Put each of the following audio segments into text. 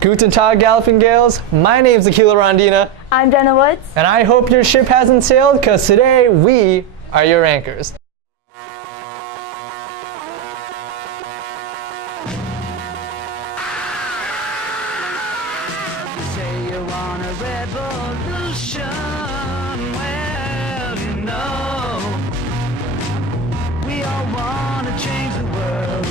Guten Tag, Galloping Gales. My name's Akila Rondina. I'm Jenna Woods. And I hope your ship hasn't sailed, because today we are your anchors. Say you want a revolution, well, you know, we all want to change the world.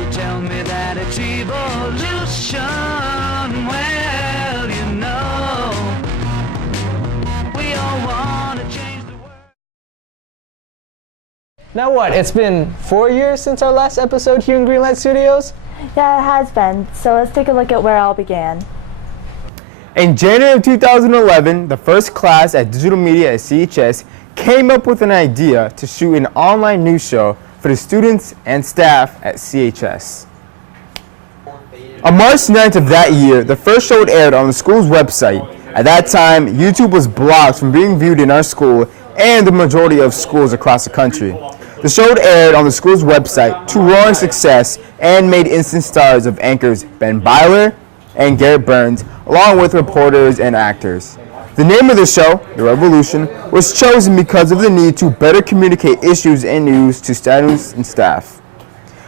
You tell me that it's evolution, well, you know, we all want to change the world. Now what, it's been 4 years since our last episode here in Greenlight Studios? Yeah, it has been. So let's take a look at where it all began. In January of 2011, the first class at Digital Media at CHS came up with an idea to shoot an online news show for the students and staff at CHS. On March 9th of that year, the first show aired on the school's website. At that time, YouTube was blocked from being viewed in our school and the majority of schools across the country. The show aired on the school's website to roaring success and made instant stars of anchors Ben Byler and Garrett Burns, along with reporters and actors. The name of the show, The Revolution, was chosen because of the need to better communicate issues and news to students and staff.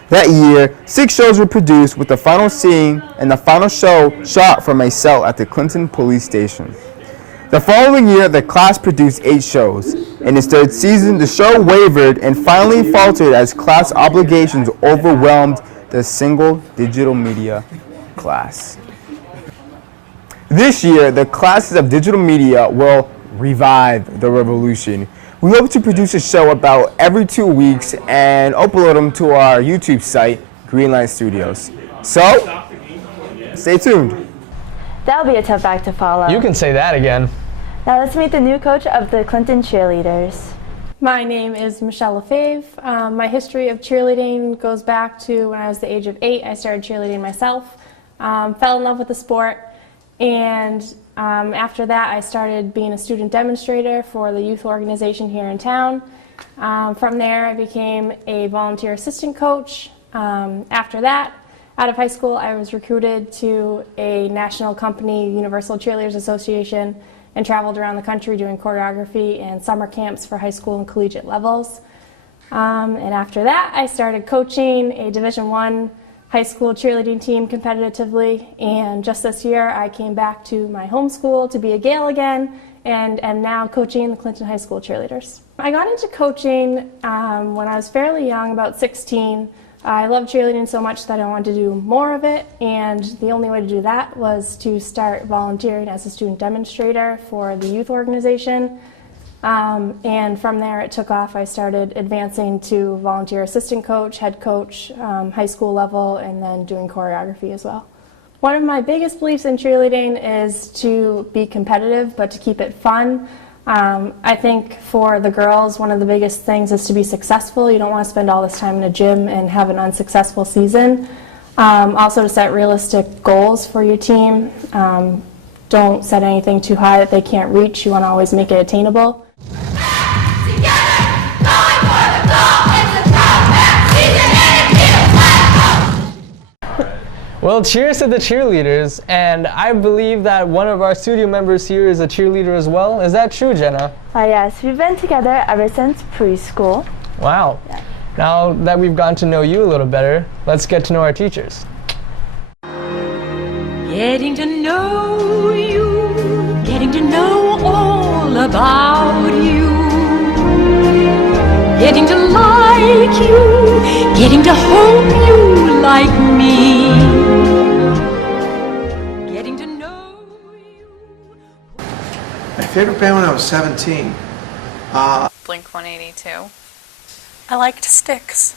That year, 6 shows were produced, with the final scene and the final show shot from a cell at the Clinton police station. The following year, the class produced 8 shows. In its 3rd season, the show wavered and finally faltered as class obligations overwhelmed the single digital media class. This year, the classes of digital media will revive the revolution. We hope to produce a show about every 2 weeks and upload them to our YouTube site, Greenlight Studios. So, stay tuned. That'll be a tough act to follow. You can say that again. Now let's meet the new coach of the Clinton cheerleaders. My name is Michelle Lefebvre. My history of cheerleading goes back to when I was the age of 8. I started cheerleading myself, fell in love with the sport, and after that I started being a student demonstrator for the youth organization here in town. From there I became a volunteer assistant coach. After that, out of high school, I was recruited to a national company, Universal Cheerleaders Association, and traveled around the country doing choreography and summer camps for high school and collegiate levels. And after that, I started coaching a Division I high school cheerleading team competitively. And just this year, I came back to my home school to be a Gale again, and am now coaching the Clinton High School cheerleaders. I got into coaching when I was fairly young, about 16. I loved cheerleading so much that I wanted to do more of it, and the only way to do that was to start volunteering as a student demonstrator for the youth organization. And from there it took off. I started advancing to volunteer assistant coach, head coach, high school level, and then doing choreography as well. One of my biggest beliefs in cheerleading is to be competitive, but to keep it fun. I think for the girls, one of the biggest things is to be successful. You don't want to spend all this time in a gym and have an unsuccessful season. Also to set realistic goals for your team. Don't set anything too high that they can't reach. You want to always make it attainable. Well, cheers to the cheerleaders, and I believe that one of our studio members here is a cheerleader as well. Is that true, Jenna? Yes, we've been together ever since preschool. Wow. Yeah. Now that we've gotten to know you a little better, let's get to know our teachers. Getting to know you, getting to know all about you, getting to like you, getting to hope you like me, getting to know you. My favorite band when I was 17. Blink-182. I liked Styx.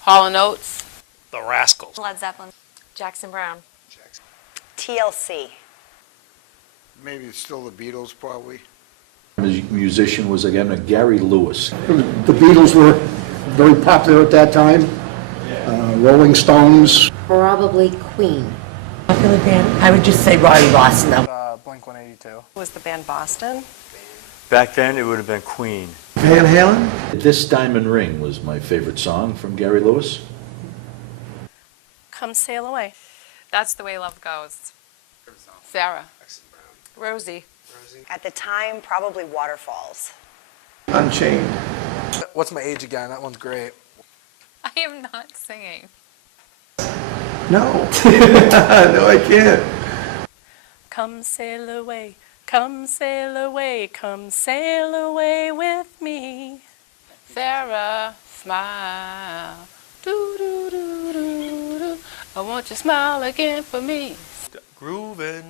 Hall & Oates. The Rascals. Led Zeppelin. Jackson Brown. TLC. Maybe it's still the Beatles, probably. His musician was again Gary Lewis. The Beatles were very popular at that time. Rolling Stones. Probably Queen. Popular band? I would just say Roy Ross now. Blink-182. Was the band Boston? Back then, it would have been Queen. Van Halen? This Diamond Ring was my favorite song from Gary Lewis. Come Sail Away. That's the Way Love Goes. Sarah. Rosie. At the time, probably Waterfalls. Unchained. What's My Age Again? That one's great. I am not singing. No. No, I can't. Come sail away, come sail away, come sail away with me. Sarah, smile. Do, do, do, do, do. I want you to smile again for me. Grooving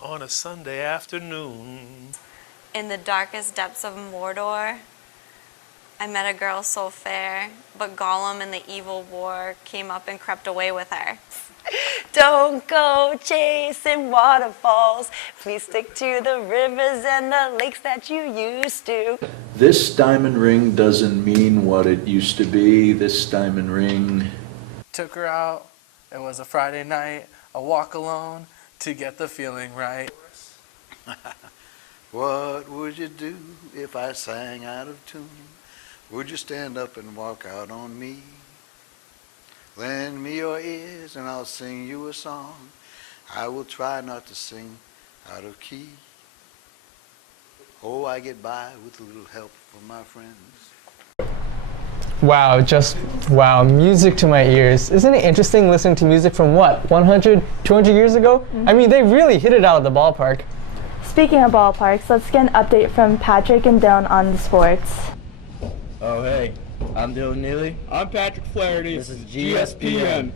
on a Sunday afternoon. In the darkest depths of Mordor, I met a girl so fair, but Gollum and the evil war came up and crept away with her. Don't go chasing waterfalls. Please stick to the rivers and the lakes that you used to. This diamond ring doesn't mean what it used to be. This diamond ring. Took her out. It was a Friday night. A walk alone to get the feeling right. What would you do if I sang out of tune? Would you stand up and walk out on me? Lend me your ears and I'll sing you a song. I will try not to sing out of key. Oh, I get by with a little help from my friends. Wow, just wow, music to my ears. Isn't it interesting listening to music from what, 100, 200 years ago? I mean, they really hit it out of the ballpark. Speaking of ballparks, let's get an update from Patrick and Dylan on the sports. Oh, hey, I'm Dylan Neely. I'm Patrick Flaherty. This is GSPN.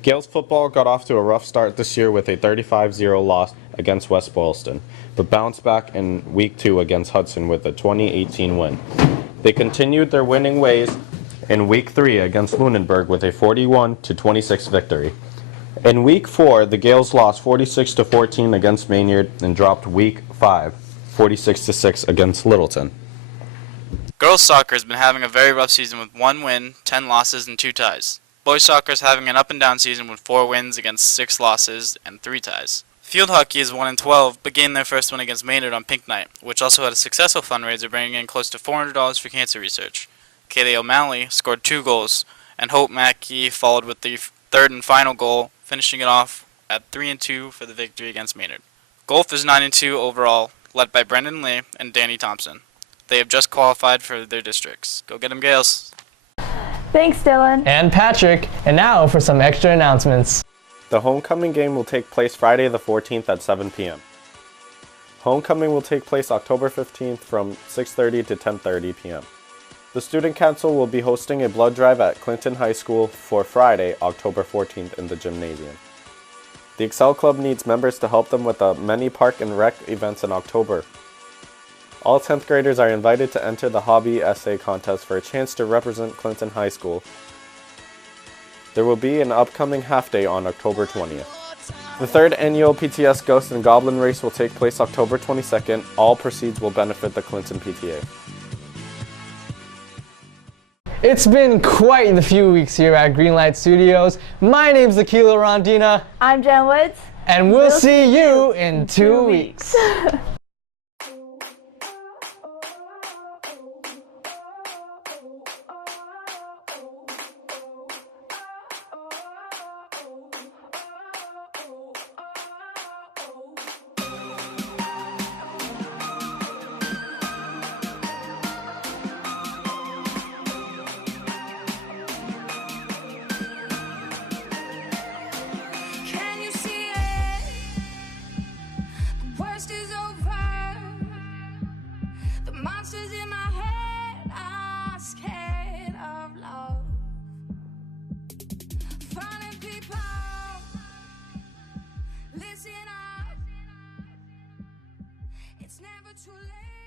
Gales football got off to a rough start this year with a 35-0 loss against West Boylston, but bounced back in Week 2 against Hudson with a 2018 win. They continued their winning ways in Week 3 against Lunenburg with a 41-26 victory. In Week 4, the Gales lost 46-14 against Maynard and dropped Week 5, 46-6 against Littleton. Girls soccer has been having a very rough season with 1 win, 10 losses, and 2 ties. Boys soccer is having an up-and-down season with 4 wins against 6 losses and 3 ties. Field hockey is 1-12, but gained their first win against Maynard on Pink Night, which also had a successful fundraiser bringing in close to $400 for cancer research. Kaylee O'Malley scored 2 goals, and Hope Mackey followed with the third and final goal, finishing it off at 3-2 for the victory against Maynard. Golf is 9-2 overall, led by Brendan Lee and Danny Thompson. They have just qualified for their districts. Go get them, Gales. Thanks, Dylan. And Patrick. And now for some extra announcements. The homecoming game will take place Friday the 14th at 7 p.m. Homecoming will take place October 15th from 6:30 to 10:30 p.m. The Student Council will be hosting a blood drive at Clinton High School for Friday, October 14th in the gymnasium. The Excel Club needs members to help them with the many park and rec events in October. All 10th graders are invited to enter the hobby essay contest for a chance to represent Clinton High School. There will be an upcoming half day on October 20th. The 3rd annual PTS Ghost and Goblin Race will take place October 22nd. All proceeds will benefit the Clinton PTA. It's been quite the few weeks here at Greenlight Studios. My name's Akila Rondina. I'm Jen Woods. And we'll see you in 2 weeks. Monsters in my head are scared of love. Finding people, listen up. It's never too late.